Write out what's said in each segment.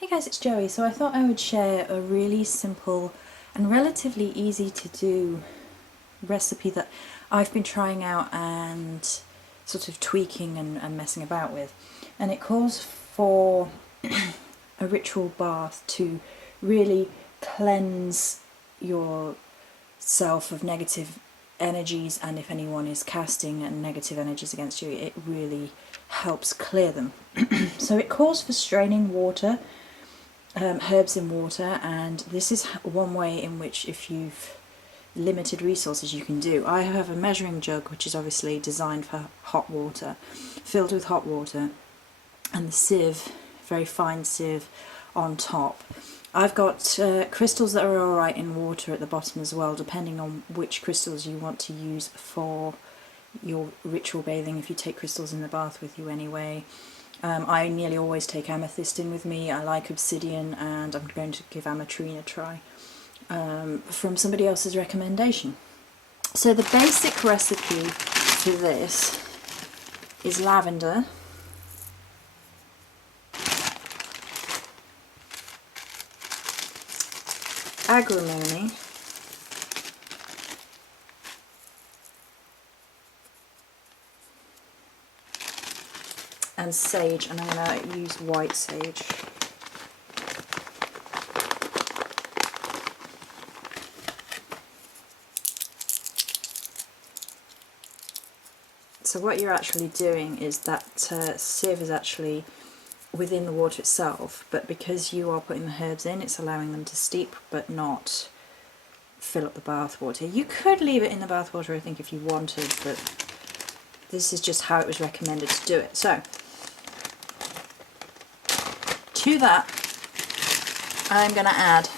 Hey guys, it's Joey. So I thought I would share a really simple and relatively easy to do recipe that I've been trying out and sort of tweaking and messing about with. And it calls for a ritual bath to really cleanse yourself of negative energies, and if anyone is casting negative energies against you, it really helps clear them. So it calls for straining water, herbs in water, and this is one way in which, if you've limited resources, you can do. I have a measuring jug which is obviously designed for hot water, filled with hot water, and the sieve, very fine sieve on top. I've got crystals that are alright in water at the bottom as well, depending on which crystals you want to use for your ritual bathing, if you take crystals in the bath with you anyway. I nearly always take amethyst in with me. I like obsidian, and I'm going to give ametrine a try from somebody else's recommendation. So the basic recipe for this is lavender, agrimony, and sage, and I'm going to use white sage. So what you're actually doing is that sieve is actually within the water itself, but because you are putting the herbs in, it's allowing them to steep but not fill up the bath water. You could leave it in the bath water, I think, if you wanted, but this is just how it was recommended to do it. So to that, I'm going to add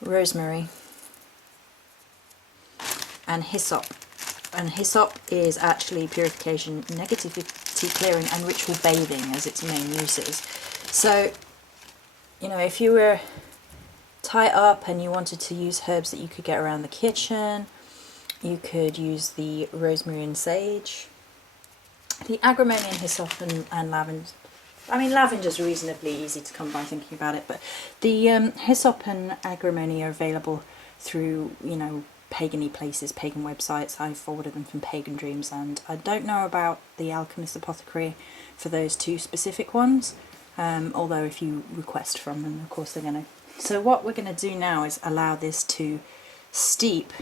rosemary and hyssop. And hyssop is actually purification, negativity clearing, and ritual bathing as its main uses. So, you know, if you were tied up and you wanted to use herbs that you could get around the kitchen, you could use the rosemary and sage, the agrimony and hyssop and lavender. I mean, lavender's reasonably easy to come by thinking about it, but the hyssop and agrimony are available through, you know, pagan-y places, pagan websites. I've ordered them from Pagan Dreams, and I don't know about the Alchemist Apothecary for those two specific ones, although if you request from them, of course they're going to. So what we're going to do now is allow this to steep,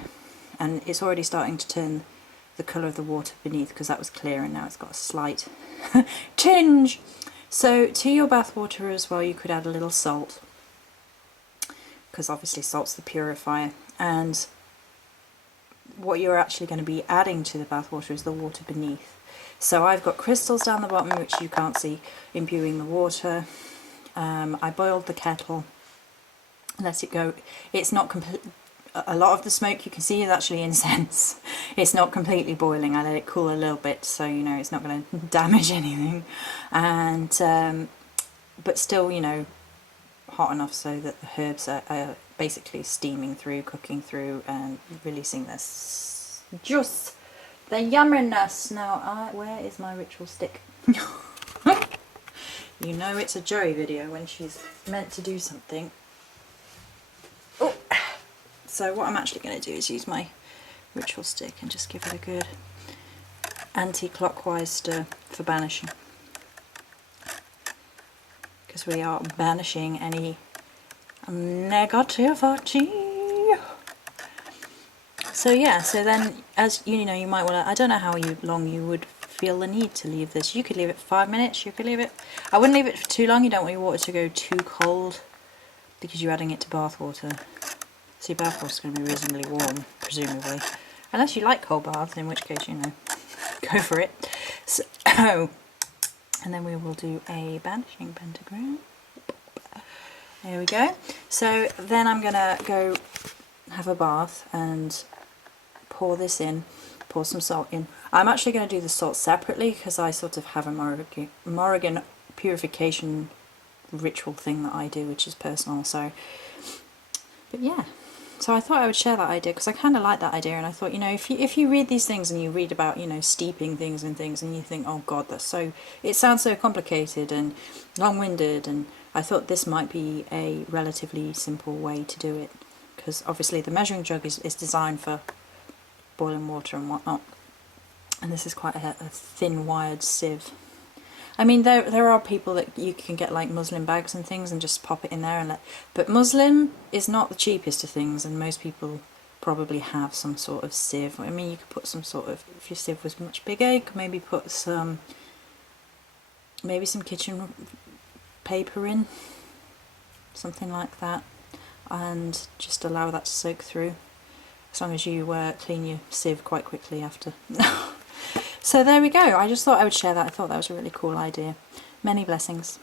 and it's already starting to turn the colour of the water beneath, because that was clear and now it's got a slight tinge. So to your bath water as well, you could add a little salt, because obviously salt's the purifier, and what you're actually going to be adding to the bath water is the water beneath. So I've got crystals down the bottom, which you can't see, imbuing the water. I boiled the kettle, let it go. It's not complete. A lot of the smoke you can see is actually incense. It's not completely boiling. I let it cool a little bit, so you know it's not going to damage anything, and but still, you know, hot enough so that the herbs are basically steaming through, cooking through, and releasing this juice, the yumminess. Now, where is my ritual stick? You know it's a Joey video when she's meant to do something. Oh, so what I'm actually going to do is use my ritual stick and just give it a good anti-clockwise stir for banishing, because we are banishing any negativity. So yeah, so then, as you know, you might want to, I don't know how long you would feel the need to leave this. You could leave it for 5 minutes, you could leave it, I wouldn't leave it for too long. You don't want your water to go too cold, because you're adding it to bath water. So your bath water's going to be reasonably warm, presumably. Unless you like cold baths, in which case, you know, go for it. So, and then we will do a banishing pentagram. There we go. So then I'm going to go have a bath and pour this in, pour some salt in. I'm actually going to do the salt separately, because I sort of have a Morrigan purification ritual thing that I do, which is personal. So, but yeah, So I thought I would share that idea because I kind of like that idea, and I thought, if you read these things and you read about, steeping things and things, and you think, oh God, it sounds so complicated and long-winded, and I thought this might be a relatively simple way to do it, because obviously the measuring jug is designed for boiling water and whatnot, and this is quite a thin wired sieve. I mean, there are people that you can get like muslin bags and things and just pop it in there but muslin is not the cheapest of things, and most people probably have some sort of sieve. I mean, you could put some sort of, if your sieve was much bigger, you could maybe put some kitchen paper in, something like that, and just allow that to soak through, as long as you clean your sieve quite quickly after. So there we go. I just thought I would share that. I thought that was a really cool idea. Many blessings.